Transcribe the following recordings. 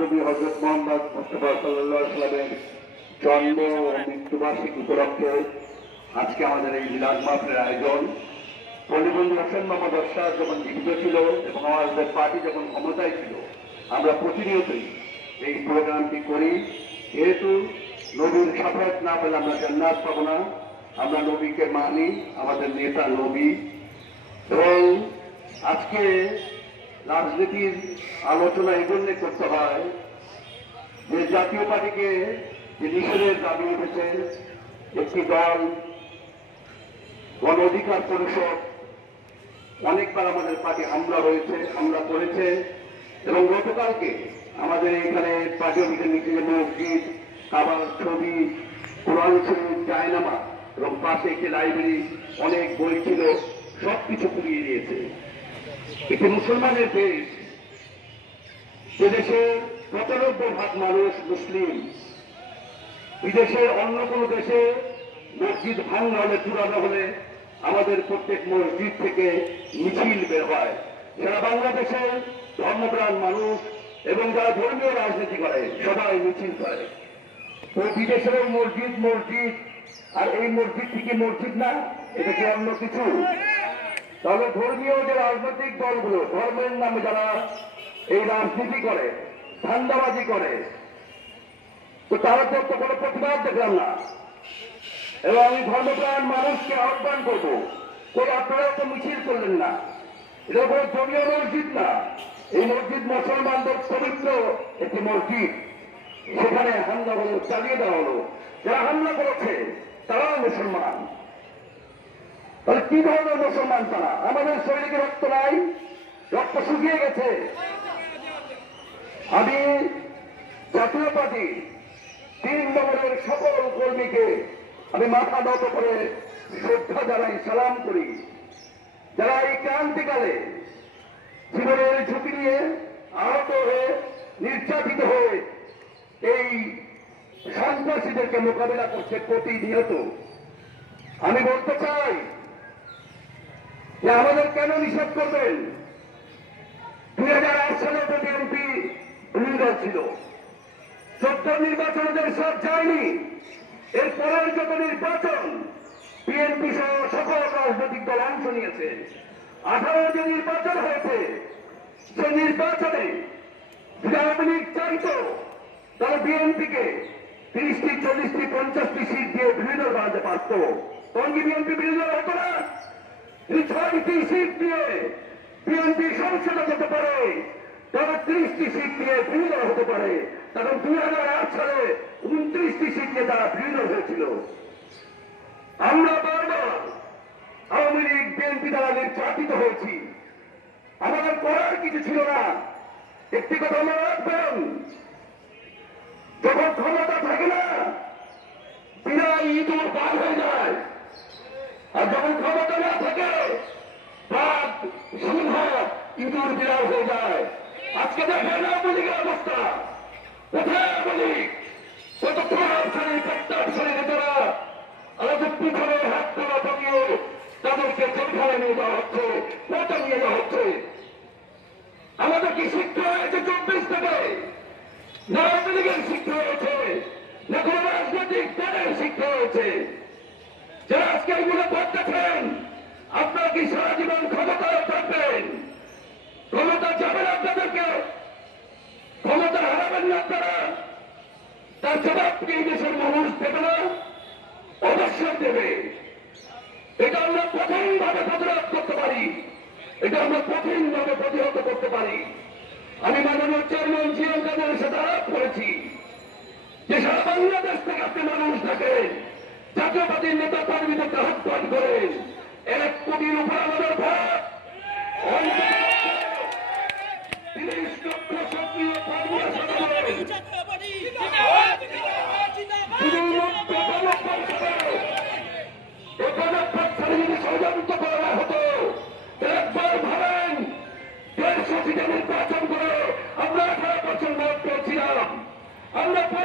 নবী হজরত মোহাম্মদ মুস্তফা সাল্লামের জন্ম ও মৃত্যুবার্ষিকী উপলক্ষে আজকে আমাদের এই মিলাদ মাহফিলের আয়োজন। পল্লীবন্ধু হোসেন মোহাম্মদ অরশাদ যখন জীবিত ছিল এবং আমাদের পার্টি যখন ক্ষমতায় ছিল, আমরা প্রতিনিয়তই এই প্রোগ্রামটি করি। যেহেতু নবীর সাফায়াত না পেলে আমরা জান্নাত পাবো না। আমরা নবীকে মানি, আমাদের নেতা নবী। এবং আজকে রাজনীতির আলোচনা এই জন্য করতে হয় যে জাতীয় পার্টিকে যে নিষেধের দাবি উঠেছে, একটি দল গণ অধিকার পরিষদ, অনেকবার আমাদের পার্টি হামলা হয়েছে, হামলা করেছে এবং গতকালকে আমাদের এখানে পার্টি অফিসের নিচে যে মসজিদ, কাবার ছবি, কোরআন শরীফ জায়নামা এবং পাশে একটি লাইব্রেরি, অনেক বই ছিল, সবকিছু পুড়িয়ে দিয়েছে। এটি মুসলমানের দেশ দেশে পঁচানব্বই ভাগ মানুষ মুসলিম। বিদেশের অন্য কোনো দেশে মসজিদ ভাঙা হলে চূড়ানো হলে আমাদের প্রত্যেক মসজিদ থেকে মিছিল বের হয়। সারা বাংলাদেশে ধর্মপ্রাণ মানুষ এবং যারা ধর্মীয় রাজনীতি করে, সবাই মিছিল করে। তো বিদেশের মসজিদ মসজিদ, আর এই মসজিদ থেকে মসজিদ না, এটা কি অন্য কিছু? তাহলে ধর্মীয় যে রাজনৈতিক দলগুলো, ধর্মের নামে যারা এই রাজনীতি করে, ধান্দাবাজি করে, তো তারা তো তো কোনো প্রতিবাদ দেখলাম না। এবং আমি ধর্মপ্রাণ মানুষকে আহ্বান করব, কই আপনারা তো মিছিল করলেন না। এটা কোনো ধর্মীয় মসজিদ না। এই মসজিদ মুসলমানদের পবিত্র একটি মসজিদ। সেখানে হামলা চালিয়ে দেওয়া হলো। যারা হামলা করেছে, তারাও মুসলমান। তাহলে কি ধরনের মুসলমান তারা? আমাদের শরীরে রক্ত নাই, রক্ত শুকিয়ে গেছে। আমি জাতীয় পার্টি তিন নম্বরের সকল কর্মীকে আমি মাথা নত করে শ্রদ্ধা জানাই, সালাম করি। যারা এই ক্রান্তিকালে জীবনের ঝুঁকি নিয়ে আহত হয়ে, নির্যাতিত হয়ে এই সন্ত্রাসীদেরকে মোকাবিলা করছে প্রতিনিয়ত। আমি বলতে চাই যে আমাদের কেন নিষেধ করবেন? দুই হাজার আট সালে তো বিএনপি বিরোধী ছিল। চোদ্দ নির্বাচনে যে সব যায়নি। এর পরের যত নির্বাচন বিএনপি সহ সকল রাজনৈতিক দল অংশ নিয়েছে। আঠারো যে নির্বাচন হয়েছে, সে নির্বাচনে আওয়ামী লীগ চাইত তাহলে বিএনপিকে তিরিশটি, চল্লিশটি, পঞ্চাশটি সিট দিয়ে বিরোধী বানাতে পারত তখন কি বিএনপি বিরোধী হতো না। ছয়টি সিট দিয়ে বিএনপি সংসদে যেতে পারে তবে ত্রিশটি সিট দিয়ে বিরোধী হতে পারে। তখন দুই হাজার আট সালে উনত্রিশটি সিট নিয়ে তারা বিরোধী হয়েছিল আমরা বারবার আওয়ামী লীগ, বিএনপি দ্বারা নির্যাতিত হয়েছি। আমাদের করার কিছু ছিল না। একটি কথা মনে রাখবেন, যখন ক্ষমতা থাকে না বিরাই ইঁদুর বার হয়ে যায়। আর যখন ক্ষমতা না থাকে, বাঘ, সিংহ, ইঁদুর বিড়াল হয়ে যায়। আজকে দেখেন আওয়ামী অবস্থা। কোথায় আওয়ামী কত প্রভাবশালী প্রত্যাশালী নেতারা আমাদের পিছনে হাত তোলা জমিয়ে তাদেরকে জেলখানে নিয়ে যাওয়া হচ্ছে কোটা নিয়ে যাওয়া হচ্ছে। আমাদের কি শিক্ষা হয়েছে চব্বিশ থেকে? না আওয়ামী লীগের শিক্ষা হয়েছে, না কোন রাজনৈতিক দলের শিক্ষা হয়েছে? যারা আজকে এগুলো করতেছেন, আপনারা কি সারা জীবন ক্ষমতায় থাকবেন ক্ষমতা যাবেন আপনাদেরকে, ক্ষমতা হারাবেন না আপনারা। তার জবাব কি দেশের মানুষ দেবে না? অবশ্যই দেবে। এটা আমরা কঠিন ভাবে প্রতিরোধ করতে পারি। এটা আমরা কঠিন ভাবে প্রতিহত করতে পারি। আমি মাননীয় চেয়ারম্যান জিএম কাদের সাথে আলাপ করেছি। যে সারা বাংলাদেশ থেকে আপনি মানুষ থাকেন জাতীয়বাদীর নেতা কর্মীদেরকে আহ্বান করেন এক কোটির উপর আমাদের ভোট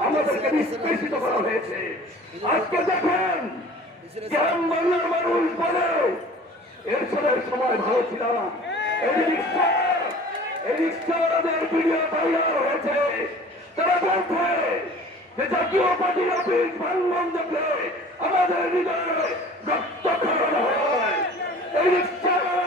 আমাদেরকে নিষ্পেষিত করা হয়েছে আজকে দেখেন গ্রাম বাংলার মানুষ বলে এর সময় সময় ভালো ছিলাম এই রিক্সা এই রিক্সাওয়ালাদের ভিডিও ভাইরাল হয়েছে তারা আমাদের রক্ত হয়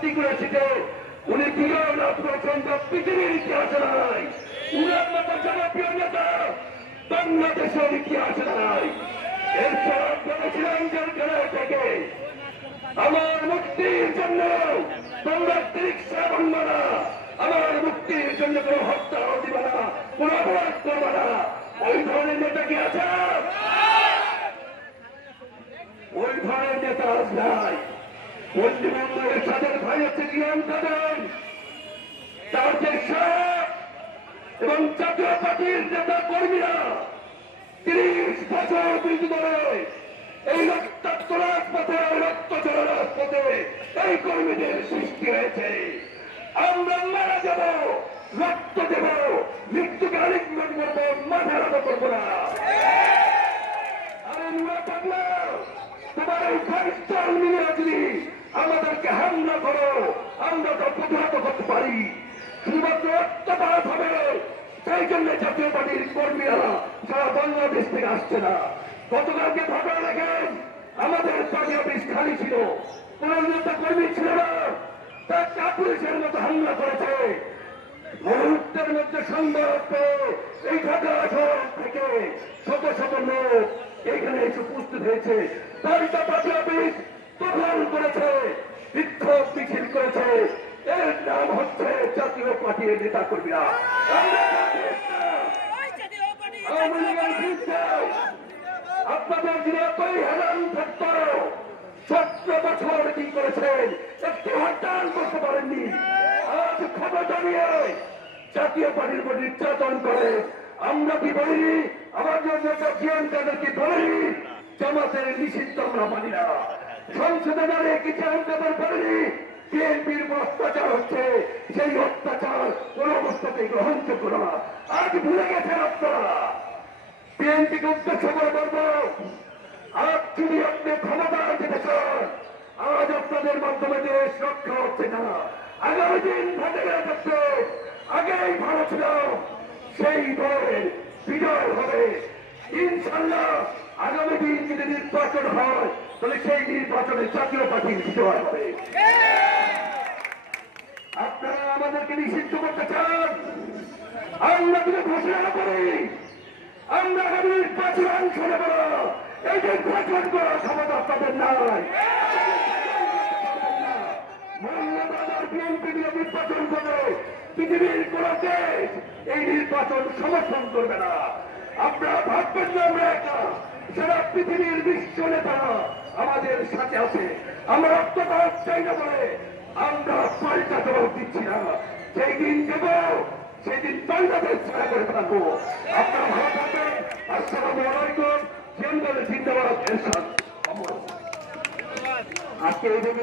শাস্তি করেছিল। উনি দিলেও না প্রচণ্ড পৃথিবীর ইতিহাসে নাই। উনার মতো জনপ্রিয় নেতা বাংলাদেশের ইতিহাসে নাই। এর থেকে আমার মুক্তির জন্য তোমরা রিক্সা ভাঙবা আমার মুক্তির জন্য না অপরাধ না। ওই ধরনের নেতা কি আছে? ওই ধরনের নেতা পশ্চিমবঙ্গের সাদের ভাই হচ্ছে জিয়ান কাদের তার যে এবং জাতীয় পার্টির নেতা সৃষ্টি হয়েছে। আমরা মারা যাব, রক্ত দেব, মৃত্যুকে আলিঙ্গন করব মাথা রাখা করব না আরে না থাকলে তোমার এই ফাইস্টার মিলিয়াগিরি আমাদেরকে হামলা করো। আমরা তো প্রতিহত করতে পারি। শুধুমাত্র রক্তপাত হবে। সেই জন্য জাতীয় পার্টির কর্মীরা সারা বাংলাদেশ থেকে আসছে না। গতকালকে ঘটনা দেখেন, আমাদের পার্টি অফিস খালি ছিল। কোন নেতা কর্মী ছিল না। তার কাপুলিশের মতো হামলা করেছে। মুহূর্তের মধ্যে সংবাদ এই ঢাকা শহর থেকে শত শত লোক এখানে এসে উপস্থিত হয়েছে। পাল্টা পার্টি অফিস। দখল করেছে, বিক্ষোভ মিছিল করেছে। এর নাম হচ্ছে জাতীয় পার্টির নেতা কর্মীরা আজ নির্যাতন করে। আমরা কি বলিনি? আমাদের জিয়ান কাদেরকে বলিনি? জামাতের নিষিদ্ধ আমরা মানি না। সংসদে দাঁড়িয়ে কি জিয়ান কাদের বলিনি বিএনপির অত্যাচার হচ্ছে, সেই অত্যাচার কোন অবস্থাতেই গ্রহণযোগ্য না। আজ ভুলে গেছেন আপনারা। বিএনপিকে উদ্দেশ্য করে বলব, আজ যদি আপনি ক্ষমতা যেতে চান, আজ আপনাদের মাধ্যমে দেশ রক্ষা হচ্ছে না। আগামী দিন ঘটে গেলে থাকতে আগেই ভালো ছিল, সেই দলের বিজয় হবে। ইনশাল্লাহ আগামী দিন যদি নির্বাচন হয় তাহলে সেই নির্বাচনে জাতীয় পার্টির বিজয় হবে আপনারা আমাদেরকে নিষিদ্ধ করতে চান। আমরা যদি ঘোষণা করি। আমরা আগামী নির্বাচনে অংশ নেব এই নির্বাচন করার ক্ষমতা আপনাদের নাই। নির্বাচন করে পৃথিবীর কোন দেশ এই নির্বাচন সমর্থন করবে না। আপনারা ভাববেন না আমরা একা। সারা পৃথিবীর বিশ্ব নেতারা আমাদের সাথে আছে। আমরা রক্তপাত চাই না বলে। আমরা পাল্টা জবাব দিচ্ছি না। সেই দিন দেব সেদিন বাংলাদেশ ছাড়া করে থাকব। আপনারা ভালো থাকবেন। আসসালামু আলাইকুম। জিন্দাবাদ জিন্দাবাদ আজকে